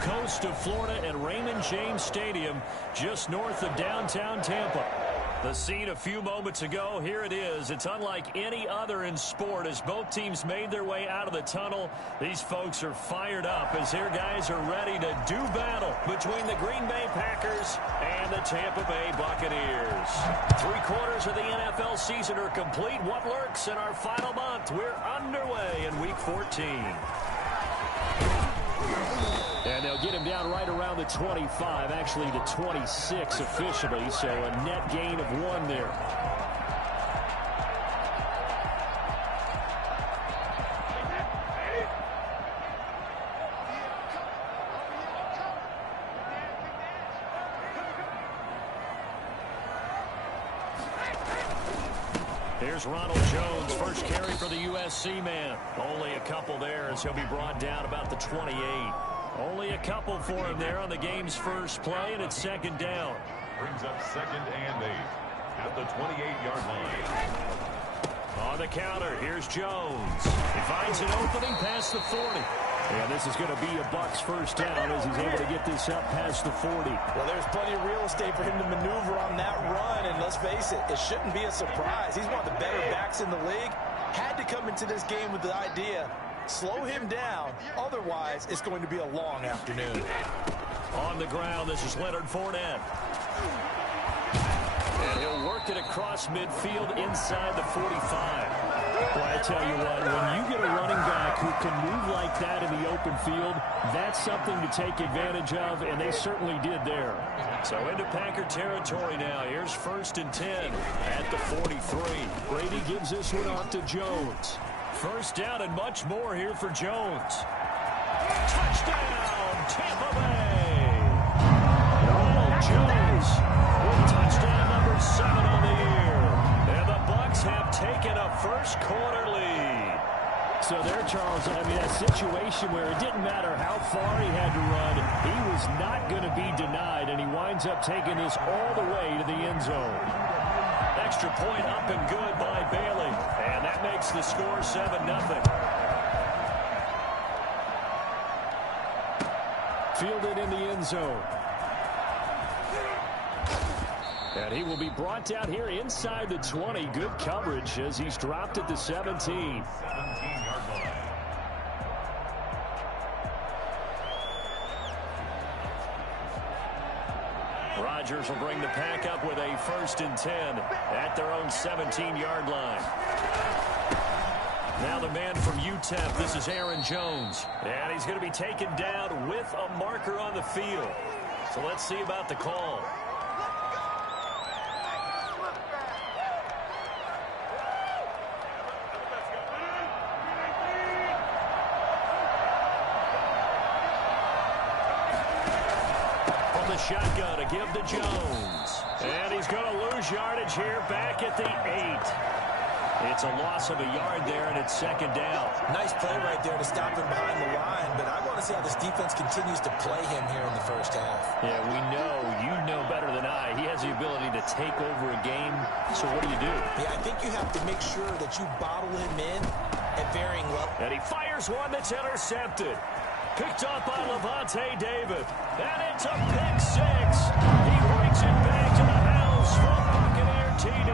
Gulf Coast of Florida at Raymond James Stadium, just north of downtown Tampa. The scene a few moments ago, here it is. It's unlike any other in sport as both teams made their way out of the tunnel. These folks are fired up as their guys are ready to do battle between the Green Bay Packers and the Tampa Bay Buccaneers. 3/4 of the NFL season are complete. What lurks in our final month? We're underway in Week 14. And they'll get him down right around the 25, actually the 26 officially, so a net gain of 1 there. Here's Ronald Jones, first carry for the USC man. Only a couple there as he'll be brought down about the 28. Only a couple for him there on the game's first play, and it's second down. Brings up 2nd and 8 at the 28-yard line. On the counter, here's Jones. He finds an opening past the 40. And this is going to be a Bucs first down as he's able to get this up past the 40. Well, there's plenty of real estate for him to maneuver on that run, and let's face it, it shouldn't be a surprise. He's one of the better backs in the league. Had to come into this game with the idea, slow him down, otherwise it's going to be a long afternoon. On the ground, this is Leonard Fournette. And he'll work it across midfield inside the 45. Well, I tell you what, when you get a running back who can move like that in the open field, that's something to take advantage of, and they certainly did there. So into Packer territory now. Here's 1st and 10 at the 43. Brady gives this one off to Jones. First down and much more here for Jones. Touchdown, Tampa Bay! Ronald Jones with touchdown number 7 on the year. And the Bucs have taken a first-quarter lead. So there, Charles, I mean, that situation where it didn't matter how far he had to run, he was not going to be denied, and he winds up taking this all the way to the end zone. Extra point up and good by Bailey, and that makes the score 7-0. Fielded in the end zone. And he will be brought down here inside the 20. Good coverage as he's dropped at the 17. 17-yard line. Rodgers will bring the pack up with a 1st and 10 at their own 17-yard line. Now the man from UTEP, this is Aaron Jones. And he's going to be taken down with a marker on the field. So let's see about the call. Shotgun to give to Jones. And he's going to lose yardage here back at the 8. It's a loss of a yard there, and it's 2nd down. Nice play right there to stop him behind the line, but I want to see how this defense continues to play him here in the first half. Yeah, we know, you know better than I, he has the ability to take over a game. So what do you do? Yeah, I think you have to make sure that you bottle him in at varying levels. And he fires one that's intercepted. Picked up by Levante David. And it's a pick 6. He breaks it back to the house from Buccaneer TD.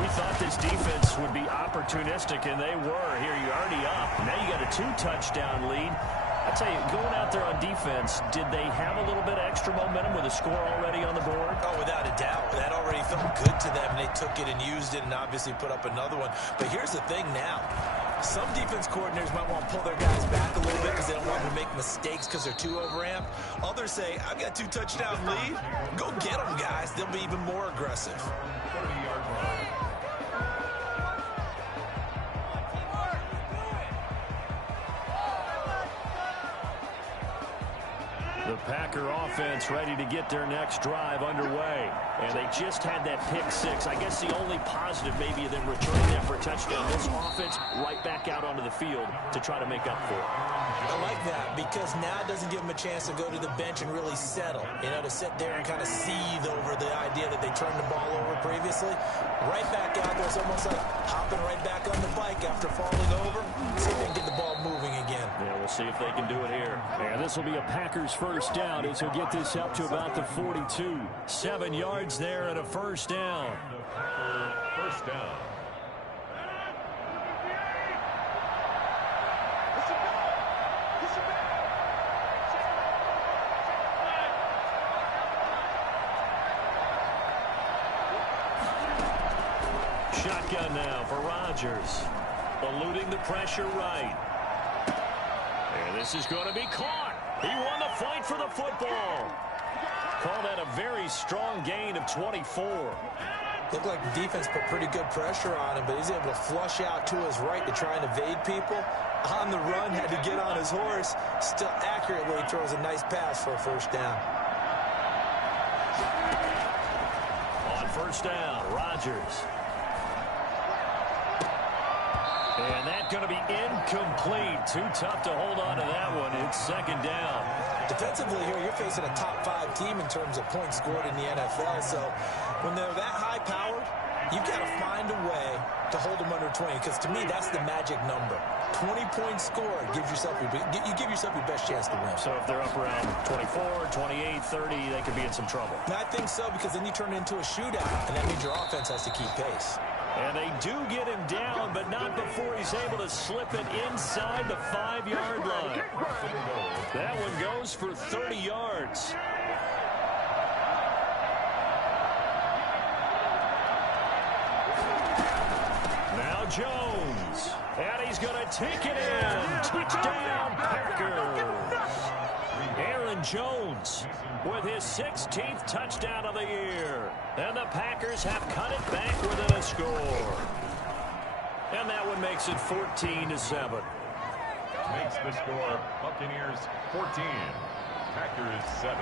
We thought this defense would be opportunistic, and they were. Here, you're already up. Now you got a 2-touchdown lead. I tell you, going out there on defense, did they have a little bit of extra momentum with a score already on the board? Oh, without a doubt. That already felt good to them, and they took it and used it and obviously put up another one. But here's the thing now. Some defense coordinators might want to pull their guys back a little bit because they don't want them to make mistakes because they're too overamped. Others say, I've got 2-touchdown lead. Go get them, guys. They'll be even more aggressive. 30-yard line. The Packer offense ready to get their next drive underway. And they just had that pick 6. I guess the only positive maybe of them returning that for a touchdown. This offense right back out onto the field to try to make up for it. I like that because now it doesn't give them a chance to go to the bench and really settle. You know, to sit there and kind of seethe over the idea that they turned the ball over previously. Right back out there. It's almost like hopping right back on the bike after falling over. See if they can get the ball moving again. Yeah, we'll see if this will be a Packers first down as he'll get this up to about the 42. 7 yards there and a first down. First down. Shotgun now for Rodgers. Eluding the pressure right. And this is going to be caught. He won the fight for the football. Call that a very strong gain of 24. Looked like the defense put pretty good pressure on him, but he's able to flush out to his right to try and evade people. On the run, had to get on his horse. Still accurately throws a nice pass for a first down. On first down, Rodgers. And that's going to be incomplete. Too tough to hold on to that one. It's second down. Defensively here, you're facing a top-5 team in terms of points scored in the NFL. So when they're that high-powered, you've got to find a way to hold them under 20. Because to me, that's the magic number. 20 points scored gives yourself you give yourself your best chance to win. So if they're up around 24, 28, 30, they could be in some trouble. And I think so, because then you turn it into a shootout, and that means your offense has to keep pace. And they do get him down, but not before he's able to slip it inside the 5-yard line. That one goes for 30 yards. Now Jones. And he's going to take it in. Touchdown, Packers. Aaron Jones with his 16th touchdown of the year. And the Packers have cut it back within a score. And that one makes it 14-7. Makes the score Buccaneers 14, Packers 7.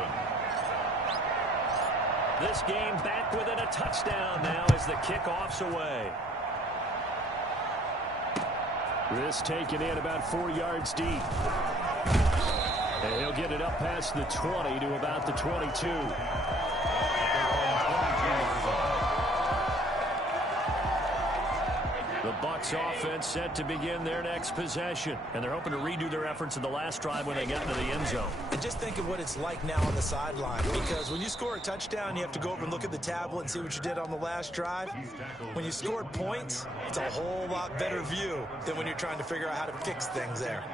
This game back within a touchdown now as the kickoff's away. This taken in about 4 yards deep. And he'll get it up past the 20 to about the 22. The Bucs offense set to begin their next possession. And they're hoping to redo their efforts in the last drive when they get into the end zone. And just think of what it's like now on the sideline. Because when you score a touchdown, you have to go over and look at the tablet and see what you did on the last drive. When you scored points, it's a whole lot better view than when you're trying to figure out how to fix things there.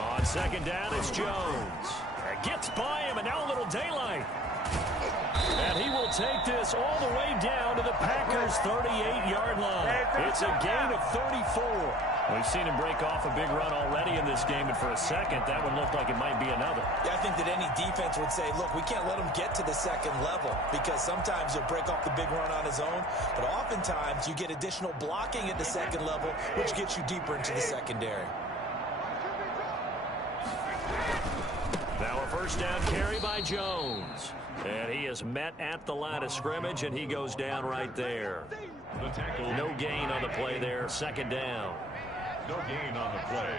On second down, it's Jones. Gets by him, and now a little daylight. And he will take this all the way down to the Packers' 38-yard line. It's a gain of 34. We've seen him break off a big run already in this game, and for a second, that one looked like it might be another. Yeah, I think that any defense would say, look, we can't let him get to the second level, because sometimes he'll break off the big run on his own, but oftentimes you get additional blocking at the second level, which gets you deeper into the secondary. Now a first down carry by Jones. And he is met at the line of scrimmage, and he goes down right there. No gain on the play there. Second down. No gain on the play.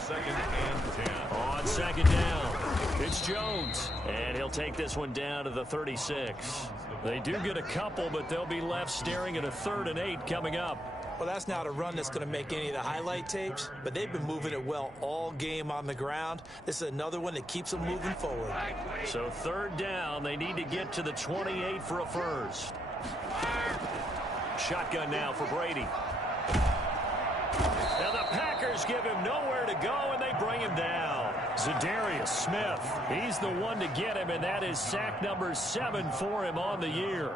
Second and 10. On second down, it's Jones. And he'll take this one down to the 36. They do get a couple, but they'll be left staring at a 3rd and 8 coming up. Well, that's not a run that's going to make any of the highlight tapes, but they've been moving it well all game on the ground. This is another one that keeps them moving forward. So 3rd down, they need to get to the 28 for a first. Shotgun now for Brady. Now the Packers give him nowhere to go, and they bring him down. Zadarius Smith, he's the one to get him, and that is sack number 7 for him on the year.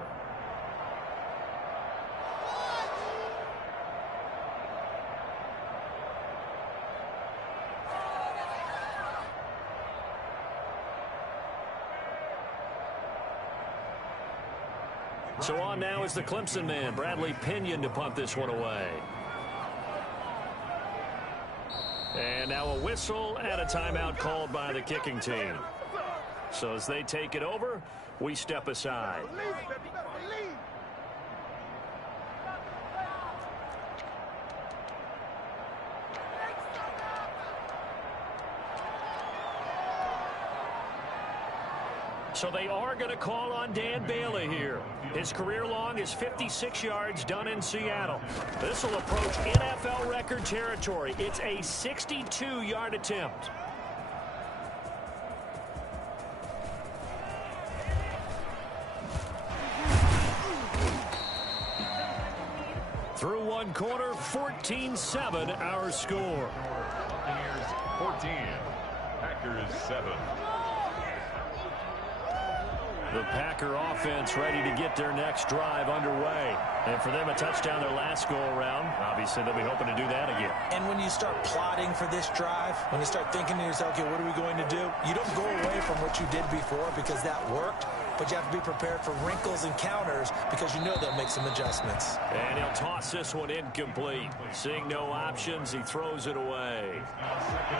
So on now is the Clemson man, Bradley Pinion, to punt this one away. And now a whistle and a timeout called by the kicking team. So as they take it over, we step aside. So they are going to call on Dan Bailey here. His career long is 56 yards done in Seattle. This will approach NFL record territory. It's a 62-yard attempt. Through one quarter, 14-7 our score. Buccaneers 14, Packers 7. The Packer offense ready to get their next drive underway. And for them, a touchdown their last go-around. Obviously, they'll be hoping to do that again. And when you start plotting for this drive, when you start thinking to yourself, okay, what are we going to do? You don't go away from what you did before because that worked. But you have to be prepared for wrinkles and counters because you know they'll make some adjustments. And he'll toss this one incomplete. Seeing no options, he throws it away.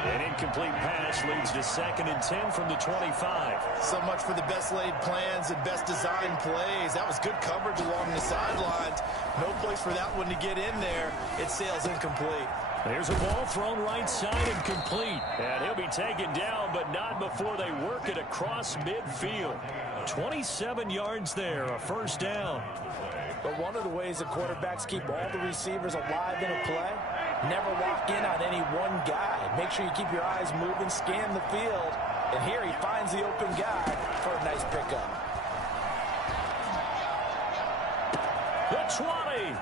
An incomplete pass leads to 2nd and 10 from the 25. So much for the best laid plans and best designed plays. That was good coverage along the sidelines. No place for that one to get in there. It sails incomplete. There's a ball thrown right side and complete. And he'll be taken down, but not before they work it across midfield. 27 yards there, a first down. But one of the ways the quarterbacks keep all the receivers alive in a play, never lock in on any one guy. Make sure you keep your eyes moving, scan the field. And here he finds the open guy for a nice pickup. The 20.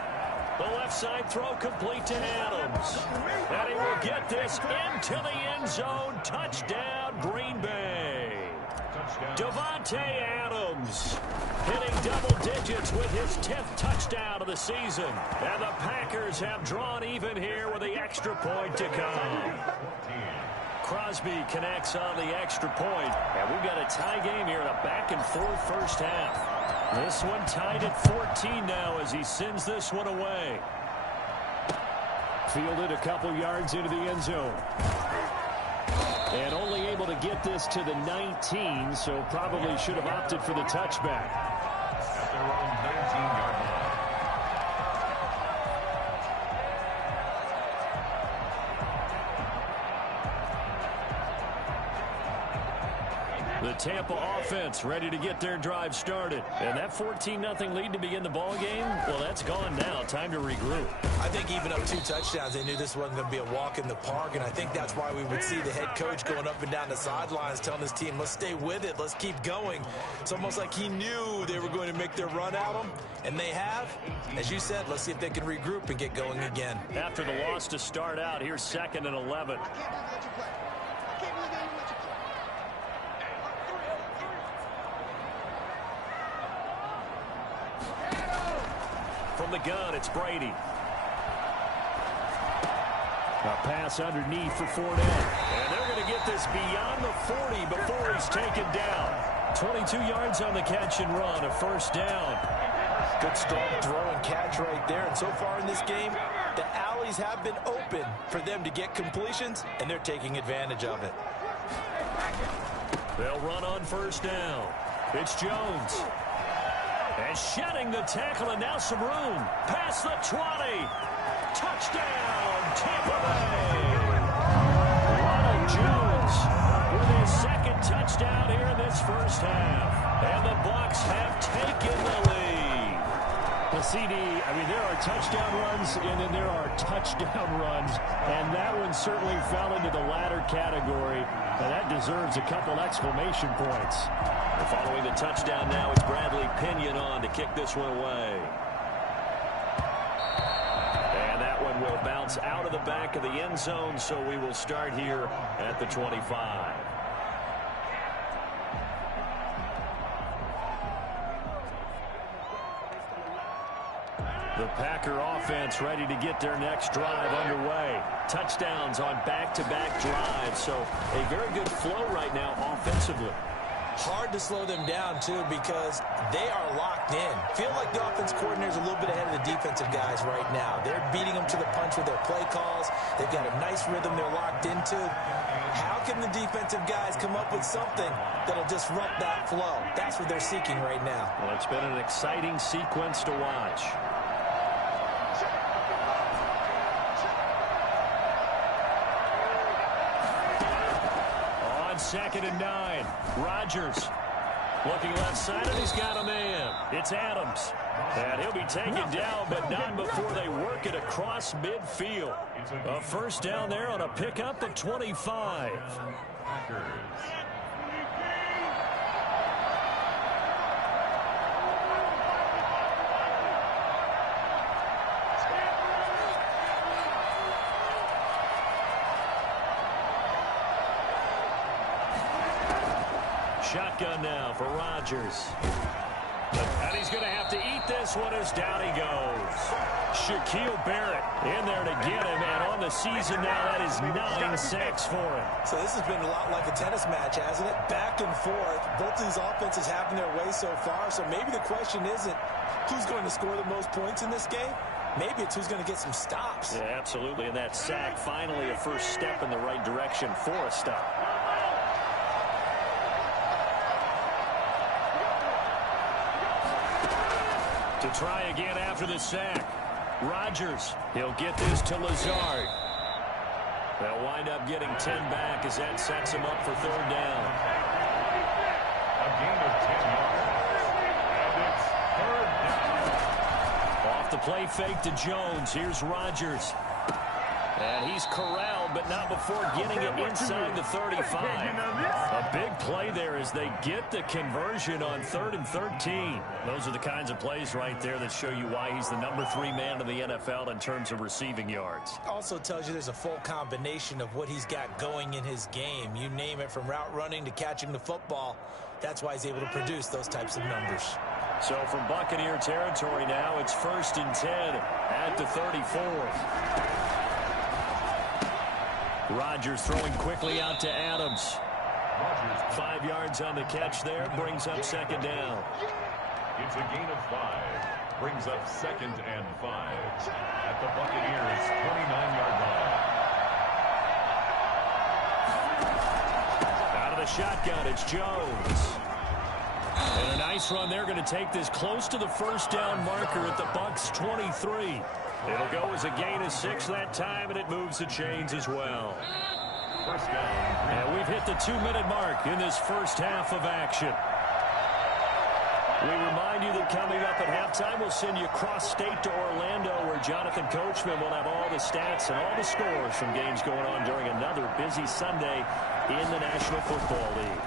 The left side throw complete to Adams. And he will get this into the end zone. Touchdown, Green Bay. Davante Adams hitting double digits with his 10th touchdown of the season. And the Packers have drawn even here with the extra point to come. Crosby connects on the extra point. And we've got a tie game here in a back-and-forth first half. This one tied at 14 now as he sends this one away. Fielded a couple yards into the end zone. And only able to get this to the 19, so probably should have opted for the touchback. At their own 19-yard line. The Tampa offense ready to get their drive started. And that 14-0 lead to begin the ball game, well, that's gone now. Time to regroup. I think even up 2 touchdowns, they knew this wasn't going to be a walk in the park, and I think that's why we would see the head coach going up and down the sidelines telling his team, let's stay with it, let's keep going. It's almost like he knew they were going to make their run at him, and they have. As you said, let's see if they can regroup and get going again. After the loss to start out, here's 2nd and 11. From the gun, it's Brady. A pass underneath for Fournette. And they're going to get this beyond the 40 before he's taken down. 22 yards on the catch and run, a first down. Good strong throw and catch right there. And so far in this game, the alleys have been open for them to get completions, and they're taking advantage of it. They'll run on first down. It's Jones. And shedding the tackle, and now some room. Past the 20. Touchdown, Tampa Bay. Ronald Jones with his 2nd touchdown here in this first half. And the Bucs have taken the lead. The CD, I mean, there are touchdown runs, and then there are touchdown runs. And that one certainly fell into the latter category. And that deserves a couple exclamation points. And following the touchdown now, it's Bradley Pinion on to kick this one away. And that one will bounce out of the back of the end zone, so we will start here at the 25. The Packer offense ready to get their next drive underway. Touchdowns on back-to-back drives, so a very good flow right now offensively. Hard to slow them down, too, because they are locked in. Feel like the offense coordinator is a little bit ahead of the defensive guys right now. They're beating them to the punch with their play calls. They've got a nice rhythm they're locked into. How can the defensive guys come up with something that'll disrupt that flow? That's what they're seeking right now. Well, it's been an exciting sequence to watch. On 2nd and 9, Rodgers Looking left side, and he's got a man. It's Adams. And he'll be taken down, but not before they work it across midfield. A first down there on a pickup at 25. Shotgun now for Rodgers. And he's going to have to eat this one as down he goes. Shaquille Barrett in there to get him, and on the season now, that is 9 sacks for him. So this has been a lot like a tennis match, hasn't it? Back and forth. Both of these offenses having their way so far, so maybe the question isn't who's going to score the most points in this game. Maybe it's who's going to get some stops. Yeah, absolutely, and that sack finally a first step in the right direction for a stop. To try again after the sack. Rodgers, he'll get this to Lazard. They'll wind up getting 10 back as that sets him up for third down. A gain of 10 yards. And it's third down. Off the play fake to Jones. Here's Rodgers. And he's corralled, but not before getting it inside the 35. A big play there as they get the conversion on 3rd and 13. Those are the kinds of plays right there that show you why he's the number 3 man in the NFL in terms of receiving yards. Also tells you there's a full combination of what he's got going in his game. You name it, from route running to catching the football. That's why he's able to produce those types of numbers. So from Buccaneer territory now, it's 1st and 10 at the 34. Rodgers throwing quickly out to Adams. 5 yards on the catch there, brings up second down. It's a gain of 5. Brings up 2nd and 5 at the Buccaneers' 29-yard line. Out of the shotgun, it's Jones. And a nice run there, going to take this close to the first down marker at the Bucs' 23. It'll go as a gain of 6 that time, and it moves the chains as well. First down. And we've hit the 2-minute mark in this first half of action. We remind you that coming up at halftime, we'll send you cross-state to Orlando, where Jonathan Coachman will have all the stats and all the scores from games going on during another busy Sunday in the National Football League.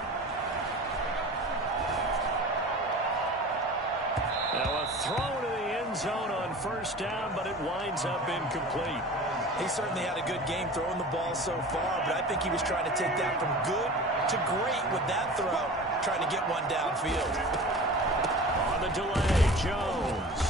Now a throw to the end zone on first down, but it winds up incomplete. He certainly had a good game throwing the ball so far, but I think he was trying to take that from good to great with that throw, trying to get one downfield. On the delay, Jones.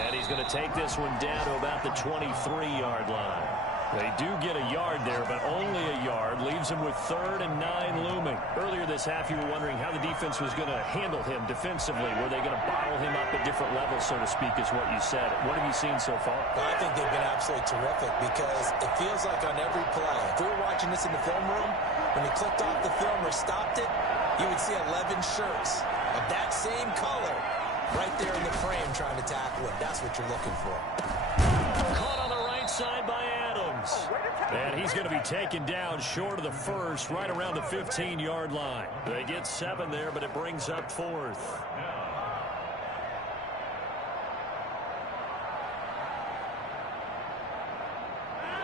And he's going to take this one down to about the 23-yard line. They do get a yard there, but only a yard. Leaves him with 3rd and 9 looming. Earlier this half, you were wondering how the defense was going to handle him defensively. Were they going to bottle him up at different levels, so to speak, is what you said. What have you seen so far? Well, I think they've been absolutely terrific because it feels like on every play, if we were watching this in the film room, when he clicked off the film or stopped it, you would see 11 shirts of that same color right there in the frame trying to tackle it. That's what you're looking for. Caught on the right side by Adams. And he's going to be taken down short of the first, right around the 15-yard line. They get 7 there, but it brings up 4th.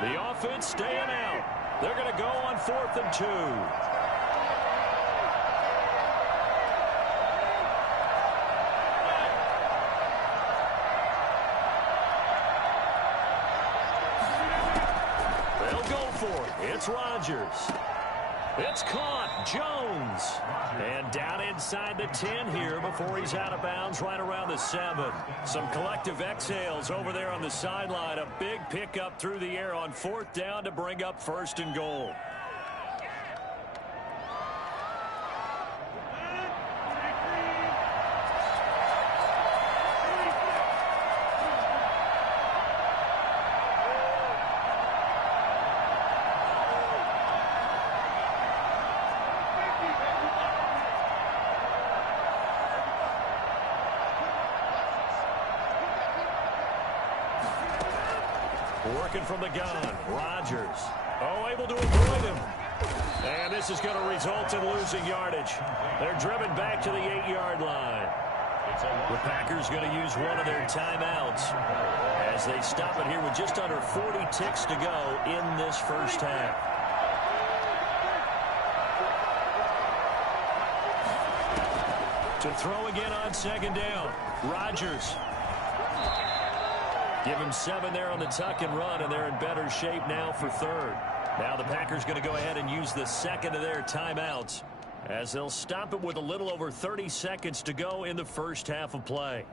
The offense staying out. They're going to go on 4th and 2. It's Rodgers. It's caught. Jones. And down inside the 10 here before he's out of bounds right around the 7. Some collective exhales over there on the sideline. A big pickup through the air on 4th down to bring up 1st and goal. Working from the gun, Rodgers. Oh, able to avoid him. And this is going to result in losing yardage. They're driven back to the 8-yard line. The Packers going to use one of their timeouts as they stop it here with just under 40 ticks to go in this first half. To throw again on second down. Rodgers. Give him 7 there on the tuck and run, and they're in better shape now for third. Now the Packers going to go ahead and use the second of their timeouts as they'll stop it with a little over 30 seconds to go in the first half of play.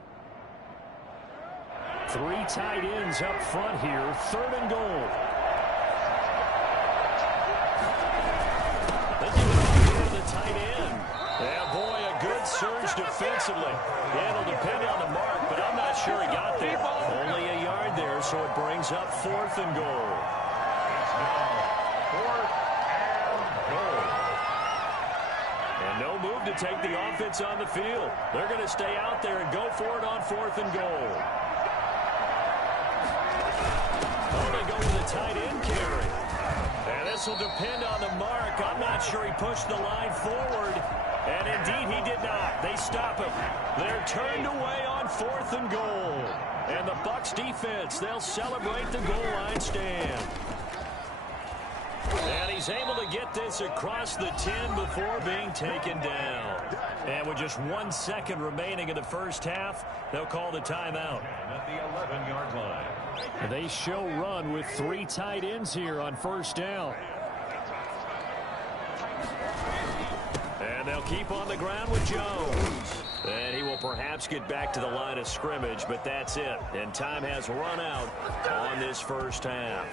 3 tight ends up front here, third and goal. They give it over here to the tight end. Yeah, boy, a good surge defensively. Yeah, it'll depend on the mark, but I'm not sure he got there. Only a yard there, so it brings up 4th and goal. And no move to take the offense on the field. They're going to stay out there and go for it on 4th and goal. Oh, they go with a tight end carry. And this will depend on the mark. I'm not sure he pushed the line forward. And indeed he did not. They stop him. They're turned away on 4th and goal. And the Bucs defense, they'll celebrate the goal line stand. And he's able to get this across the 10 before being taken down. And with just 1 second remaining in the first half, they'll call the timeout. At the 11-yard line. They show run with 3 tight ends here on first down. And they'll keep on the ground with Jones. And he will perhaps get back to the line of scrimmage, but that's it. And time has run out on this first half.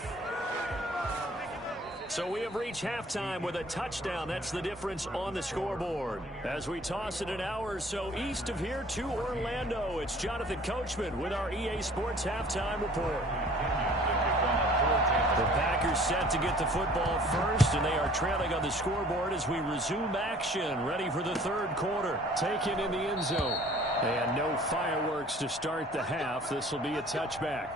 So we have reached halftime with a touchdown. That's the difference on the scoreboard. As we toss it an hour or so east of here to Orlando, it's Jonathan Coachman with our EA Sports Halftime Report. The Packers set to get the football first, and they are trailing on the scoreboard as we resume action, ready for the third quarter. Taken in the end zone. And no fireworks to start the half. This will be a touchback.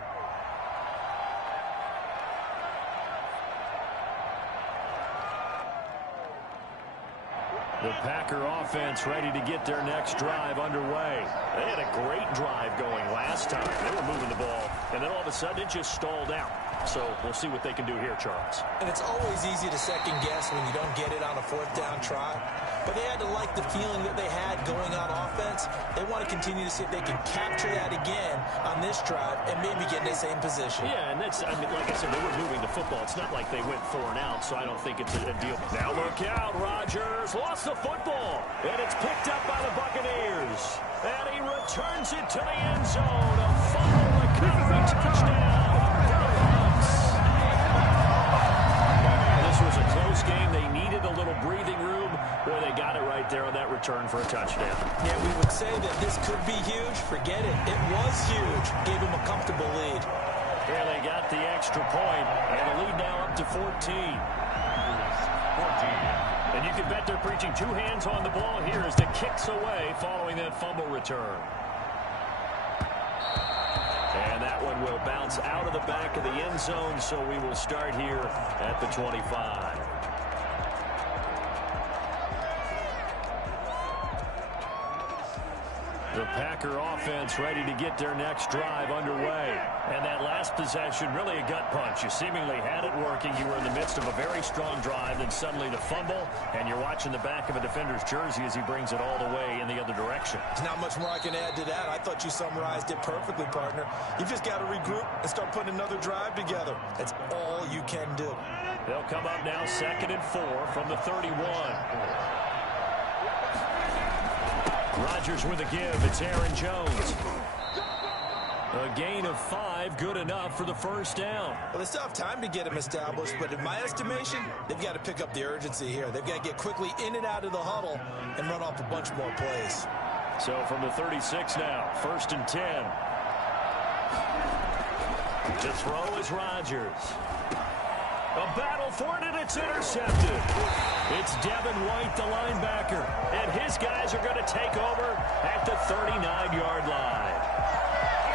The Packer offense ready to get their next drive underway. They had a great drive going last time. They were moving the ball, and then all of a sudden it just stalled out. So we'll see what they can do here, Charles. And it's always easy to second guess when you don't get it on a 4th down try. But they had to like the feeling that they had going on offense. They want to continue to see if they can capture that again on this drive and maybe get in the same position. Yeah, and that's, I mean, like I said, they were moving the football. It's not like they went 4 and out, so I don't think it's a deal. Now look out, Rodgers lost the football, and it's picked up by the Buccaneers. And he returns it to the end zone. A fumble recovery touchdown. This was a close game. They needed a little breathing room. Boy, they got it right there on that return for a touchdown. Yeah, we would say that this could be huge. Forget it. It was huge. Gave him a comfortable lead. Here they got the extra point, and the lead now up to 14. And you can bet they're preaching 2 hands on the ball here as the kick's away following that fumble return. And that one will bounce out of the back of the end zone, so we will start here at the 25. The Packer offense ready to get their next drive underway. And that last possession, really a gut punch. You seemingly had it working. You were in the midst of a very strong drive, then suddenly the fumble, and you're watching the back of a defender's jersey as he brings it all the way in the other direction. There's not much more I can add to that. I thought you summarized it perfectly, partner. You've just got to regroup and start putting another drive together. That's all you can do. They'll come up now 2nd and 4 from the 31. Rodgers with a give. It's Aaron Jones. A gain of 5, good enough for the first down. Well, they still have time to get him established, but in my estimation, they've got to pick up the urgency here. They've got to get quickly in and out of the huddle and run off a bunch more plays. So from the 36 now, 1st and 10. To throw is Rodgers. A battle for it, and it's intercepted. It's Devin White, the linebacker, and his guys are going to take over at the 39-yard line.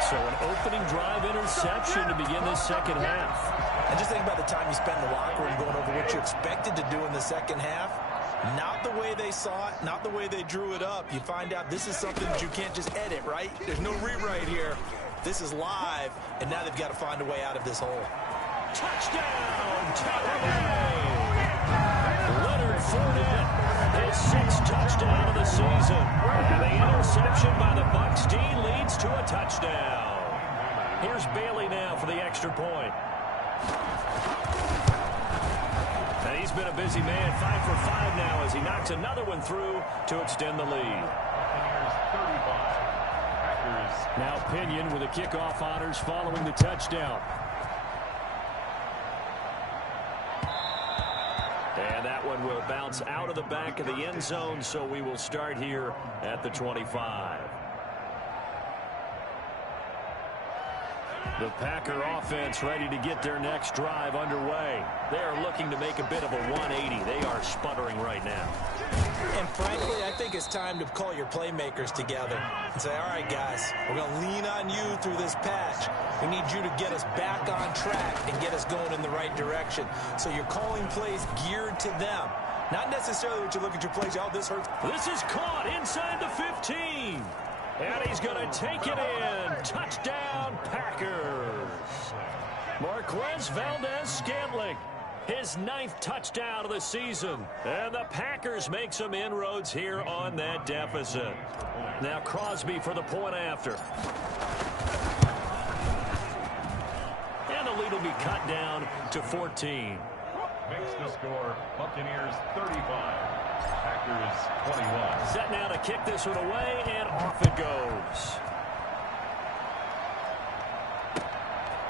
So an opening drive interception to begin the second half. And just think about the time you spent in the locker room going over what you expected to do in the second half. Not the way they saw it, not the way they drew it up. You find out this is something that you can't just edit, right? There's no rewrite here. This is live, and now they've got to find a way out of this hole. Touchdown, Tampa Bay! Leonard Fournette, his 6th touchdown of the season. And the interception by the Bucs D leads to a touchdown. Here's Bailey now for the extra point. And he's been a busy man, 5 for 5 now as he knocks another one through to extend the lead. Now Pinion with the kickoff honors following the touchdown. And that one will bounce out of the back of the end zone, so we will start here at the 25. The Packer offense ready to get their next drive underway. They are looking to make a bit of a 180. They are sputtering right now. And frankly, I think it's time to call your playmakers together and say, all right, guys, we're going to lean on you through this patch. We need you to get us back on track and get us going in the right direction. So you're calling plays geared to them. Not necessarily what you look at your plays, oh, this hurts. This is caught inside the 15. And he's going to take it in. Touchdown, Packers. Marquez Valdez-Scantling, his 9th touchdown of the season. And the Packers make some inroads here on that deficit. Now Crosby for the point after. And the lead will be cut down to 14. Makes the score Buccaneers 35. Packers 21. Set now to kick this one away, and off it goes.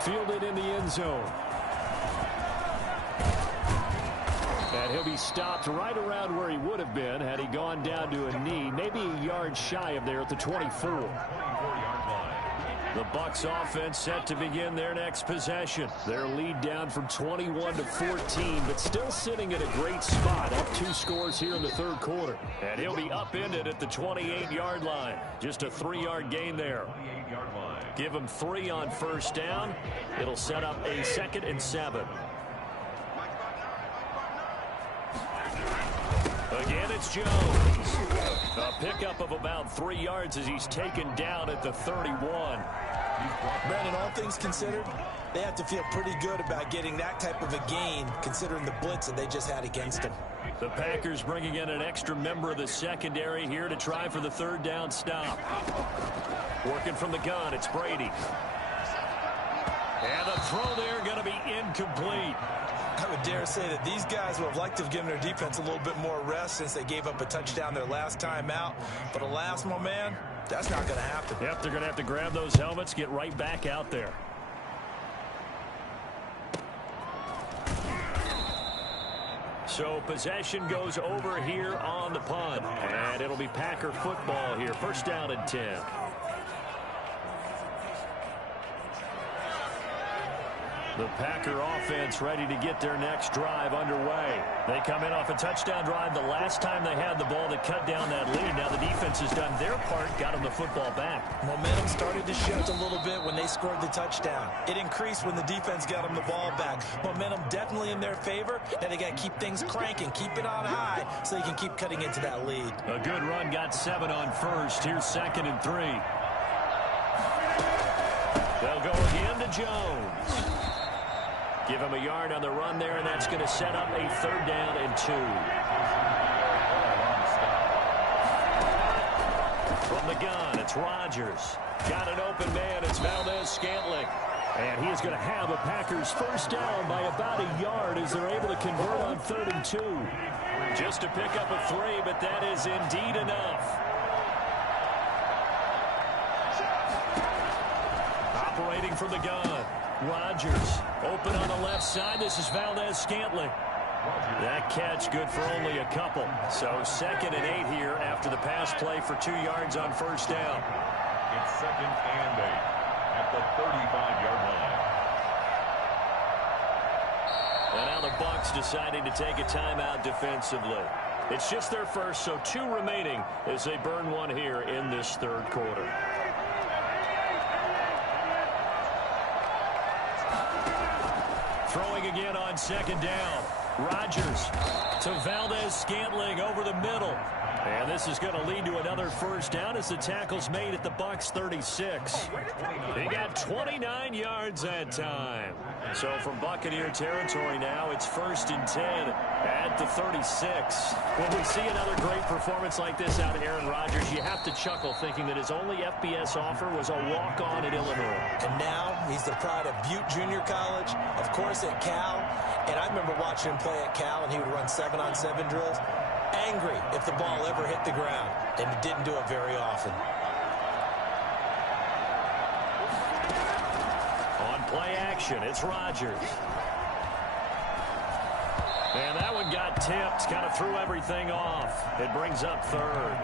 Fielded in the end zone. And he'll be stopped right around where he would have been had he gone down to a knee, maybe a yard shy of there at the 24. 24-yard line. The Bucs offense set to begin their next possession. Their lead down from 21 to 14, but still sitting at a great spot, up 2 scores here in the third quarter. And he'll be upended at the 28-yard line. Just a 3-yard gain there. 28-yard line. Give him 3 on first down. It'll set up a 2nd and 7. Again, it's Jones. A pickup of about 3 yards as he's taken down at the 31. Brandon, all things considered, they have to feel pretty good about getting that type of a gain, considering the blitz that they just had against them. The Packers bringing in an extra member of the secondary here to try for the 3rd down stop. Working from the gun, it's Brady. And the throw there going to be incomplete. I would dare say that these guys would have liked to have given their defense a little bit more rest since they gave up a touchdown their last time out. But alas, my man, that's not going to happen. Yep, they're going to have to grab those helmets, get right back out there. So possession goes over here on the punt. And it'll be Packer football here. 1st down and 10. The Packer offense ready to get their next drive underway. They come in off a touchdown drive the last time they had the ball that cut down that lead. Now the defense has done their part, got them the football back. Momentum started to shift a little bit when they scored the touchdown. It increased when the defense got them the ball back. Momentum definitely in their favor. Now they got to keep things cranking, keep it on high so they can keep cutting into that lead. A good run, got 7 on first. Here's 2nd and 3. They'll go again to Jones. Give him a yard on the run there, and that's going to set up a 3rd down and 2. From the gun, it's Rodgers. Got an open man, it's Valdez-Scantling. And he is going to have a Packers 1st down by about a yard as they're able to convert on 3rd and 2. Just to pick up a 3, but that is indeed enough. Operating from the gun. Rodgers open on the left side. This is Valdez-Scantling. That catch good for only a couple. So 2nd and 8 here after the pass play for 2 yards on 1st down. It's 2nd and 8 at the 35-yard line. And now the Bucs deciding to take a timeout defensively. It's just their first, so 2 remaining as they burn one here in this 3rd quarter. Throwing again on second down. Rodgers to Valdez-Scantling over the middle. And this is going to lead to another first down as the tackle's made at the Bucs 36. He got 29 yards that time. So from Buccaneer territory now, it's 1st and 10 at the 36. When we see another great performance like this out of Aaron Rodgers, you have to chuckle thinking that his only FBS offer was a walk-on at Illinois. And now he's the pride of Butte Junior College, of course at Cal. And I remember watching him play at Cal, and he would run 7-on-7 drills. Angry if the ball ever hit the ground, and he didn't do it very often. On play action, it's Rodgers. And that one got tipped, kind of threw everything off. It brings up 3rd.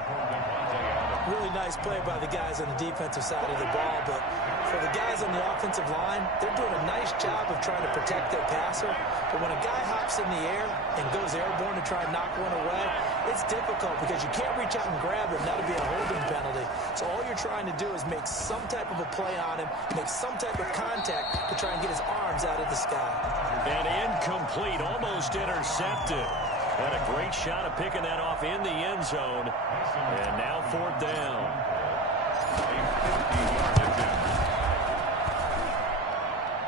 Really nice play by the guys on the defensive side of the ball, but for the guys on the offensive line, they're doing a nice job of trying to protect their passer. But when a guy hops in the air and goes airborne to try and knock one away, it's difficult because you can't reach out and grab him. That'll be a holding penalty. So all you're trying to do is make some type of a play on him, make some type of contact to try and get his arms out of the sky. And incomplete, almost intercepted. And a great shot of picking that off in the end zone. And now 4th down.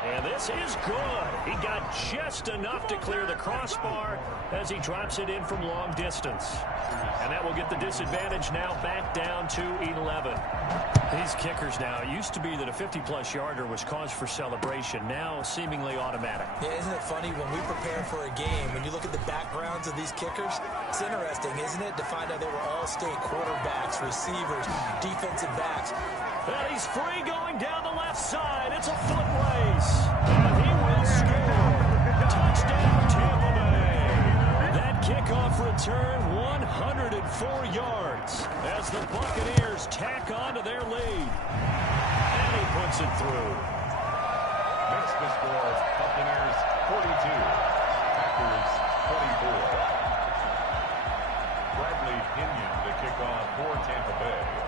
And this is good. He got just enough to clear the crossbar as he drops it in from long distance. And that will get the disadvantage now back down to 11. These kickers now, it used to be that a 50-plus yarder was cause for celebration. Now seemingly automatic. Yeah, isn't it funny when we prepare for a game, when you look at the backgrounds of these kickers, it's interesting, isn't it, to find out they were all state quarterbacks, receivers, defensive backs. And he's free going down the left side. It's a foot race. And he will score. Touchdown, Tampa Bay. That kickoff return, 104 yards as the Buccaneers tack on to their lead. And he puts it through. Makes the score Buccaneers 42, Packers 24. Bradley Pinion the kickoff for Tampa Bay.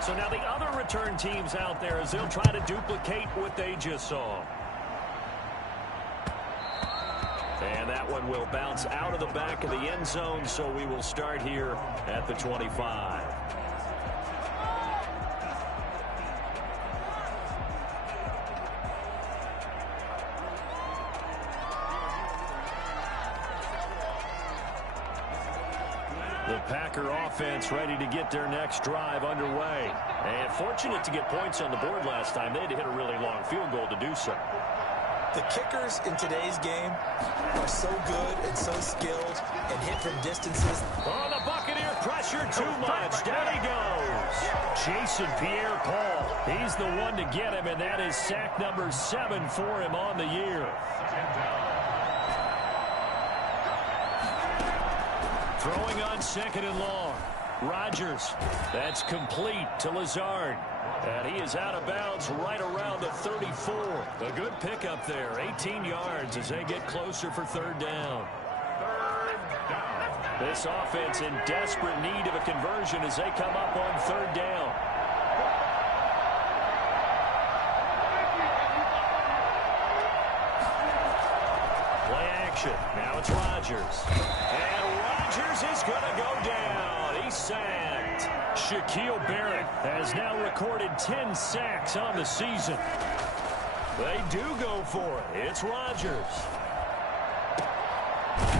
So now the other return teams out there as they'll try to duplicate what they just saw. And that one will bounce out of the back of the end zone, so we will start here at the 25. The Packer offense ready to get their next drive underway. And fortunate to get points on the board last time. They had to hit a really long field goal to do so. The kickers in today's game are so good and so skilled and hit from distances. Oh, the Buccaneer pressure too much. Down he goes. Jason Pierre-Paul. He's the one to get him, and that is sack number 7 for him on the year. Throwing on 2nd and long. Rodgers. That's complete to Lazard. And he is out of bounds right around the 34. A good pickup there. 18 yards as they get closer for 3rd down. This offense in desperate need of a conversion as they come up on 3rd down. Play action. Now it's Rodgers. And Rodgers is going to go down. He's sacked. Shaquille Barrett has now recorded 10 sacks on the season. They do go for it. It's Rodgers.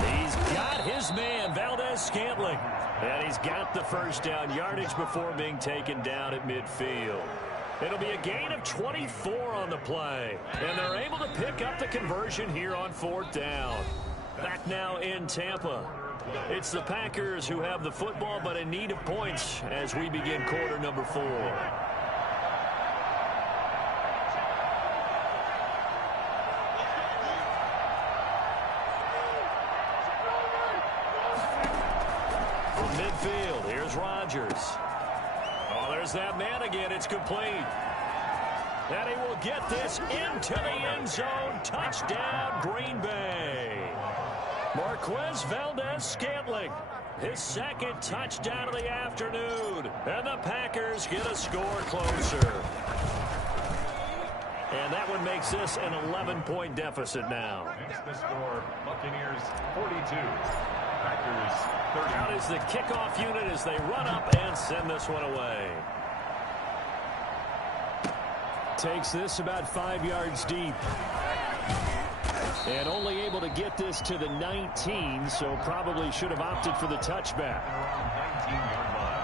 He's got his man, Valdez-Scantling. And he's got the first down yardage before being taken down at midfield. It'll be a gain of 24 on the play. And they're able to pick up the conversion here on 4th down. Back now in Tampa. It's the Packers who have the football, but in need of points as we begin quarter number 4. From midfield, here's Rodgers. Oh, there's that man again. It's complete. And he will get this into the end zone. Touchdown, Green Bay. Marquez Valdez-Scantling, his 2nd touchdown of the afternoon. And the Packers get a score closer. And that one makes this an 11-point deficit now. Next the score, Buccaneers 42, Packers 30. Out is the kickoff unit as they run up and send this one away. Takes this about 5 yards deep. And only able to get this to the 19, so probably should have opted for the touchback. 19-yard line.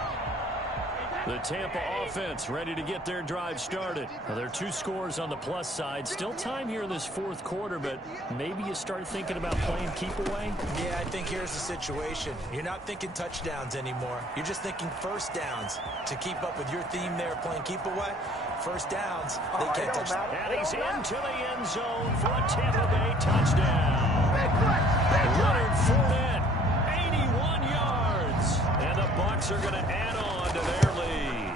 The Tampa offense ready to get their drive started. Now, there are 2 scores on the plus side. Still time here in this fourth quarter, but maybe you start thinking about playing keep away? Yeah, I think here's the situation. You're not thinking touchdowns anymore. You're just thinking first downs. To keep up with your theme there, playing keep away, first downs, they can't touch them. And he's into the end zone for a Tampa Bay touchdown. Leonard Fournette, 81 yards. And the Bucs are going to add on to their lead.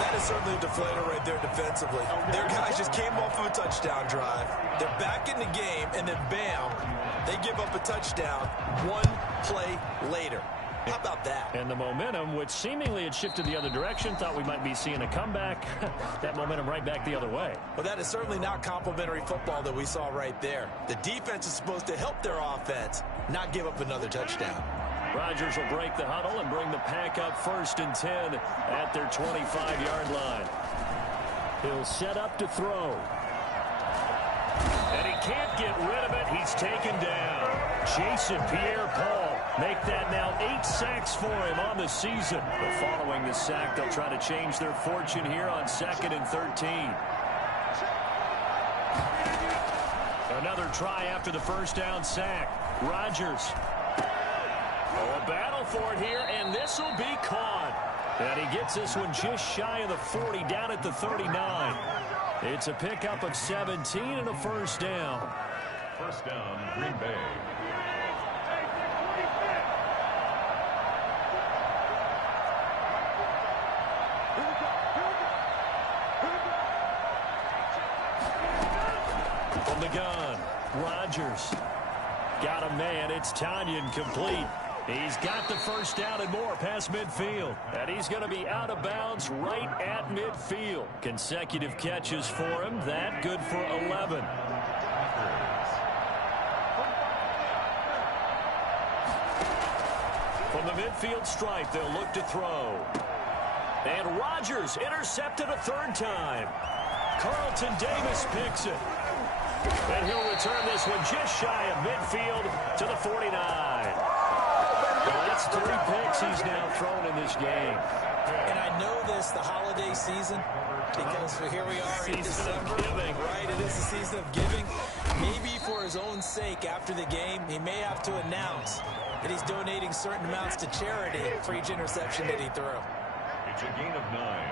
That is certainly a deflator right there defensively. Their guys just came off of a touchdown drive. They're back in the game, and then bam, they give up a touchdown 1 play later. How about that? And the momentum, which seemingly had shifted the other direction, thought we might be seeing a comeback. That momentum right back the other way. Well, that is certainly not complimentary football that we saw right there. The defense is supposed to help their offense, not give up another touchdown. Rodgers will break the huddle and bring the pack up 1st and 10 at their 25-yard line. He'll set up to throw. And he can't get rid of it. He's taken down. Jason Pierre-Paul make that now 8 sacks for him on the season. But following the sack, they'll try to change their fortune here on 2nd and 13. Another try after the first down sack. Rodgers. Oh, a battle for it here, and this will be caught. And he gets this one just shy of the 40, down at the 39. It's a pickup of 17 and a first down. First down, Green Bay. From the gun, Rodgers. Got a man. It's Tanyan complete. He's got the first down and more past midfield. And he's going to be out of bounds right at midfield. Consecutive catches for him. That good for 11. From the midfield stripe, they'll look to throw. And Rodgers intercepted a 3rd time. Carlton Davis picks it. And he'll return this one just shy of midfield to the 49. Well, that's 3 picks he's now thrown in this game. And I know this, the holiday season, because here we are in December. Giving. Right, it is the season of giving. Maybe for his own sake after the game, he may have to announce that he's donating certain amounts to charity for each interception that he threw. It's a gain of 9.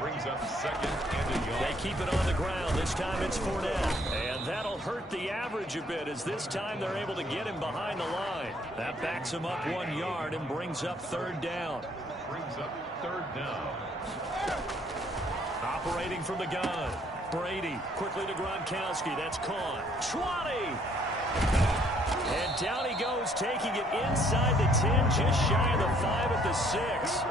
Brings up 2nd and a yard. They keep it on the ground. This time it's Fournette. And that'll hurt the average a bit as this time they're able to get him behind the line. That backs him up 1 yard and brings up 3rd down. Brings up 3rd down. Operating from the gun. Brady quickly to Gronkowski. That's caught. 20. And down he goes, taking it inside the 10, just shy of the 5 at the 6.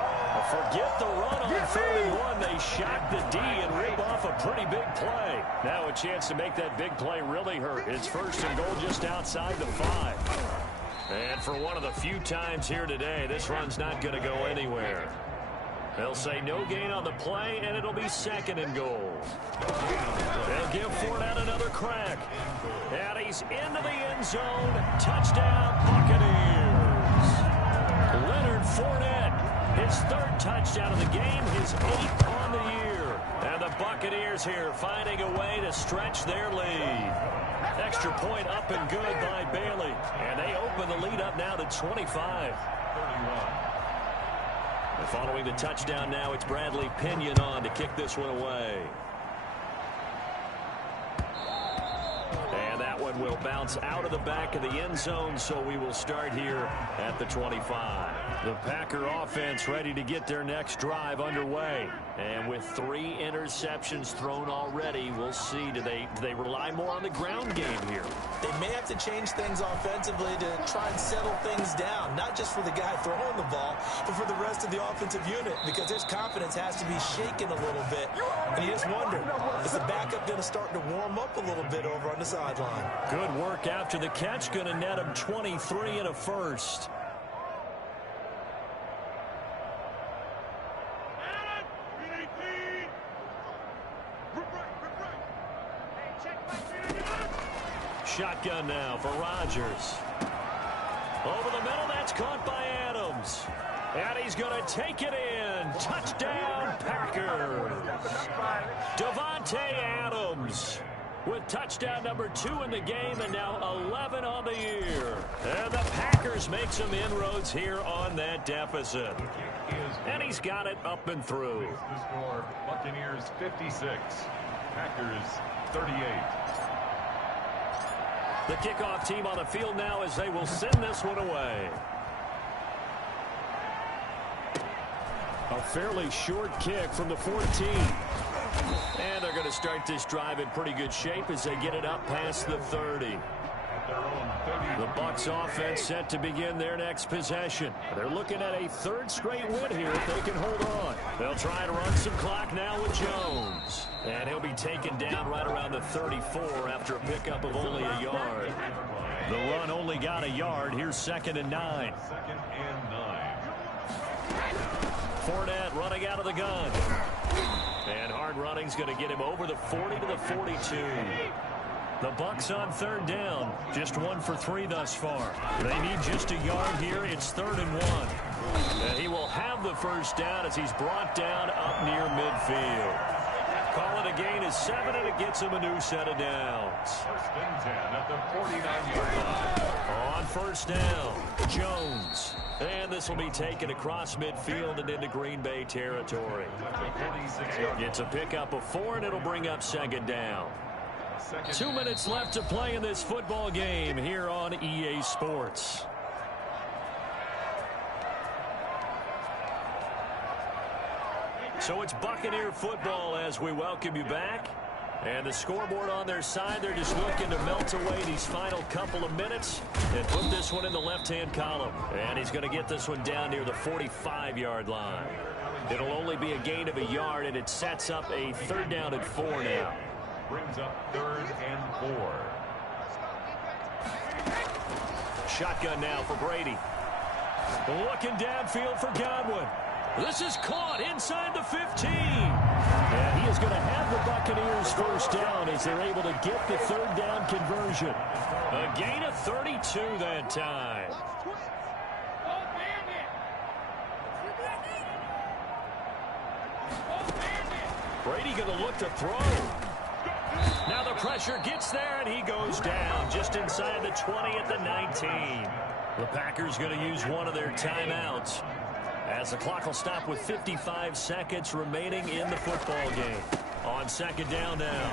Forget the run on 3rd and 1. They shock the D and rip off a pretty big play. Now a chance to make that big play really hurt. It's 1st and goal just outside the 5. And for one of the few times here today, this run's not going to go anywhere. They'll say no gain on the play, and it'll be 2nd and goal. They'll give Fournette another crack. And he's into the end zone. Touchdown, Buccaneers. Leonard Fournette, his 3rd touchdown of the game, his 8th on the year. And the Buccaneers here finding a way to stretch their lead. Extra point up and good by Bailey. And they open the lead up now to 25. 31. And following the touchdown now, it's Bradley Pinion on to kick this one away. And that one will bounce out of the back of the end zone, so we will start here at the 25. The Packer offense ready to get their next drive underway. And with 3 interceptions thrown already, we'll see. Do they rely more on the ground game here? They may have to change things offensively to try and settle things down, not just for the guy throwing the ball, but for the rest of the offensive unit, because his confidence has to be shaken a little bit. And he just wonder, is the backup going to start to warm up a little bit over on the sideline? Good work after the catch. Going to net him 23 and a first. Shotgun now for Rodgers. Over the middle, that's caught by Adams. And he's going to take it in. Touchdown, Packers. Davante Adams with touchdown number 2 in the game and now 11 on the year. And the Packers make some inroads here on that deficit. And he's got it up and through. The score, Buccaneers 56, Packers 38. The kickoff team on the field now as they will send this one away. A fairly short kick from the 14. And they're going to start this drive in pretty good shape as they get it up past the 30. The Bucs offense set to begin their next possession. They're looking at a third straight win here if they can hold on. They'll try to run some clock now with Jones. And he'll be taken down right around the 34 after a pickup of only a yard. The run only got a yard. Here's 2nd and 9. 2nd and 9. Fournette running out of the gun. And hard running's going to get him over the 40 to the 42. The Bucs on 3rd down. Just 1 for 3 thus far. They need just a yard here. It's 3rd and 1. And he will have the first down as he's brought down up near midfield. Call it a gain of 7, and it gets him a new set of downs. 1st and 10 at the 49-yard line. On 1st down, Jones. And this will be taken across midfield and into Green Bay territory. It's a pickup of 4, and it'll bring up 2nd down. 2 minutes left to play in this football game here on EA Sports. So it's Buccaneer football as we welcome you back. And the scoreboard on their side, they're just looking to melt away these final couple of minutes and put this one in the left-hand column. And he's going to get this one down near the 45-yard line. It'll only be a gain of a yard, and it sets up a 3rd down and 4 now. Brings up 3rd and 4. Shotgun now for Brady. Looking downfield for Godwin. This is caught inside the 15. And he is going to have the Buccaneers first down as they're able to get the 3rd down conversion. A gain of 32 that time. Brady going to look to throw. Now the pressure gets there, and he goes down just inside the 20 at the 19. The Packers going to use one of their timeouts as the clock will stop with 55 seconds remaining in the football game. On 2nd down now,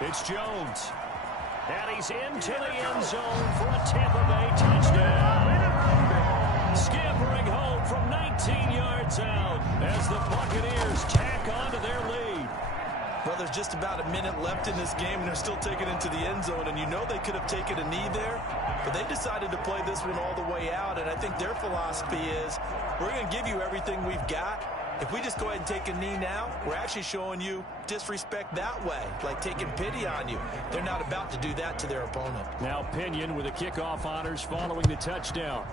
it's Jones. And he's into the end zone for a Tampa Bay touchdown. Scampering home from 19 yards out as the Buccaneers tack onto their lead. Well, there's just about a minute left in this game, and they're still taking it to the end zone. And you know they could have taken a knee there, but they decided to play this one all the way out. And I think their philosophy is, we're going to give you everything we've got. If we just go ahead and take a knee now, we're actually showing you disrespect that way, like taking pity on you. They're not about to do that to their opponent. Now Pinion with the kickoff honors following the touchdown.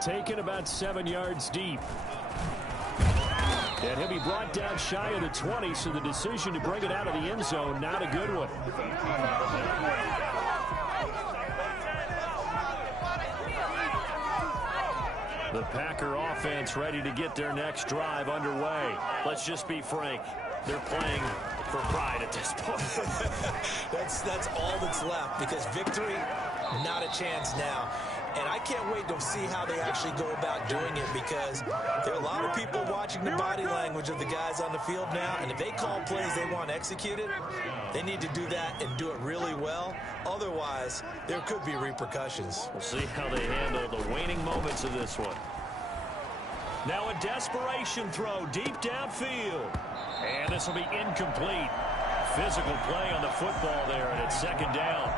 Taken about 7 yards deep. And he'll be brought down shy of the 20, so the decision to bring it out of the end zone, not a good one. The Packer offense ready to get their next drive underway. Let's just be frank. They're playing for pride at this point. That's all that's left, because victory, not a chance now. And I can't wait to see how they actually go about doing it, because there are a lot of people watching the body language of the guys on the field now, and if they call plays they want executed, they need to do that and do it really well. Otherwise, there could be repercussions. We'll see how they handle the waning moments of this one. Now a desperation throw deep downfield. And this will be incomplete. physical play on the football there, and it's second down.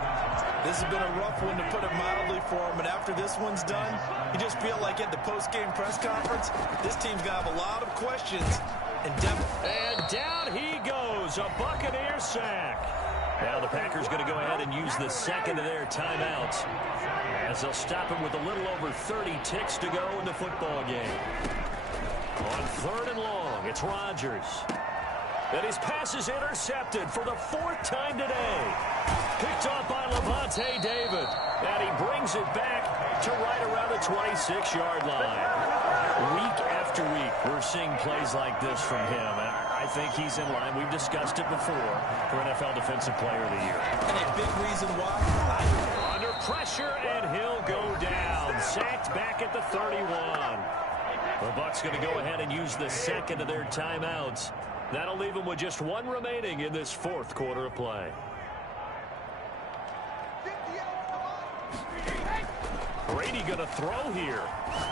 This has been a rough one, to put it mildly, for him. And after this one's done, you just feel like at the post-game press conference, this team's going to have a lot of questions. And down he goes, a Buccaneer sack. Now the Packers going to go ahead and use the second of their timeouts, as they'll stop him with a little over 30 ticks to go in the football game. On 3rd and long, it's Rodgers. And his pass is intercepted for the 4th time today. Picked off by Levante David. And he brings it back to right around the 26-yard line. Week after week, we're seeing plays like this from him. And I think he's in line. We've discussed it before for NFL Defensive Player of the Year. And a big reason why. Under pressure, and he'll go down. Sacked back at the 31. The Bucs going to go ahead and use the second of their timeouts. That'll leave them with just one remaining in this 4th quarter of play. Brady going to throw here.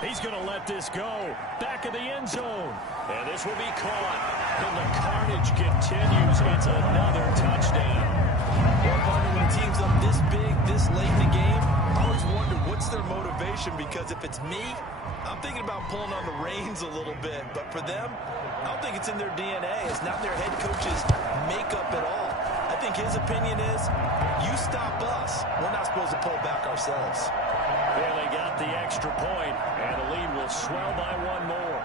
He's going to let this go. Back of the end zone. And this will be caught. And the carnage continues. It's another touchdown. Well, partner, when a team's up this big, this late in the game, I always wonder what's their motivation, because if it's me, I'm thinking about pulling on the reins a little bit. But for them, I don't think it's in their DNA. It's not their head coach's makeup at all. I think his opinion is, you stop us, we're not supposed to pull back ourselves. Well, they got the extra point, and the lead will swell by one more.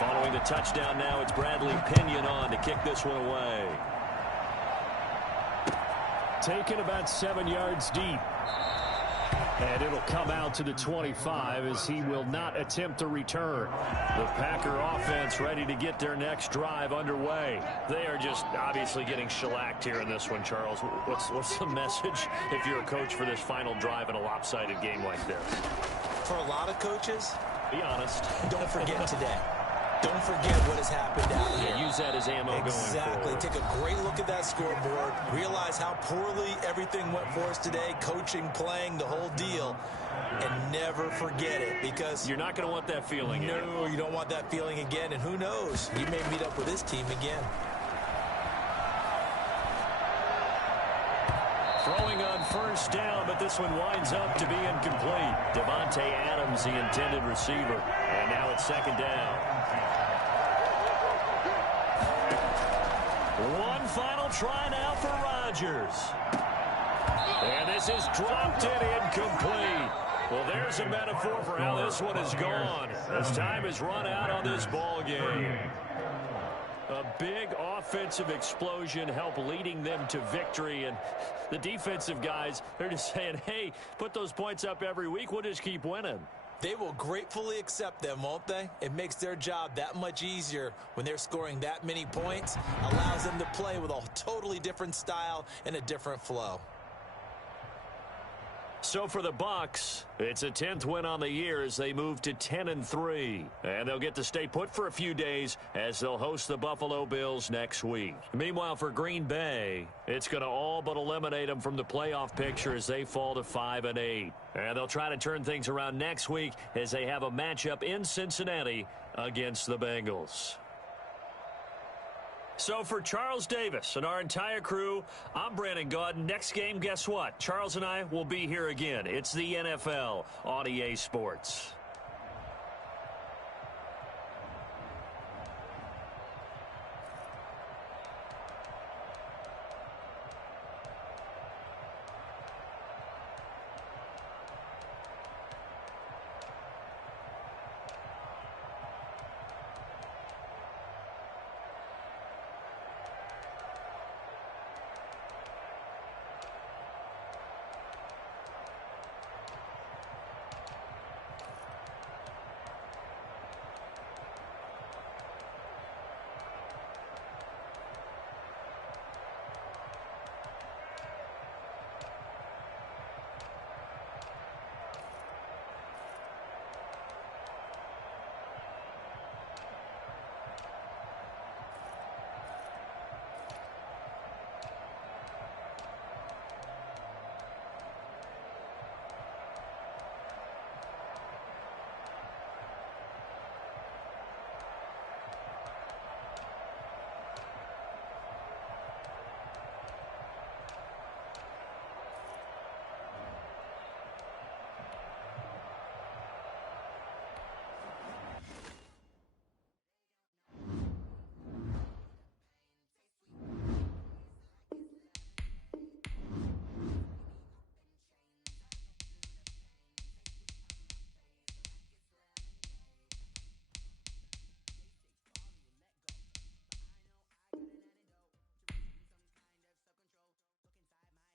Following the touchdown now, it's Bradley Pinion on to kick this one away. Taken about 7 yards deep. And it'll come out to the 25 as he will not attempt to return. The Packer offense ready to get their next drive underway. They are just obviously getting shellacked here in this one, Charles. What's the message if you're a coach for this final drive in a lopsided game like this? For a lot of coaches, be honest. Don't forget today. Don't forget what has happened out here. Use that as ammo going forward. Exactly. Take a great look at that scoreboard. Realize how poorly everything went for us today. Coaching, playing, the whole deal. And never forget it, because you're not going to want that feeling again. No, you don't want that feeling again. And who knows? You may meet up with this team again. Throwing on 1st down, but this one winds up to be incomplete. Devontae Adams, the intended receiver. And now it's 2nd down. One final try now for Rodgers. And this is dropped in incomplete. Well, there's a metaphor for how this one is gone, as time has run out on this ball game. A big offensive explosion helped leading them to victory, and the defensive guys, they're just saying, hey, put those points up every week, we'll just keep winning. They will gratefully accept them, won't they? It makes their job that much easier when they're scoring that many points. Allows them to play with a totally different style and a different flow. So for the Bucs, it's a 10th win on the year as they move to 10-3. And they'll get to stay put for a few days as they'll host the Buffalo Bills next week. Meanwhile, for Green Bay, it's going to all but eliminate them from the playoff picture as they fall to 5-8. And they'll try to turn things around next week as they have a matchup in Cincinnati against the Bengals. So for Charles Davis and our entire crew, I'm Brandon Gaudin. Next game, guess what? Charles and I will be here again. It's the NFL on EA Sports.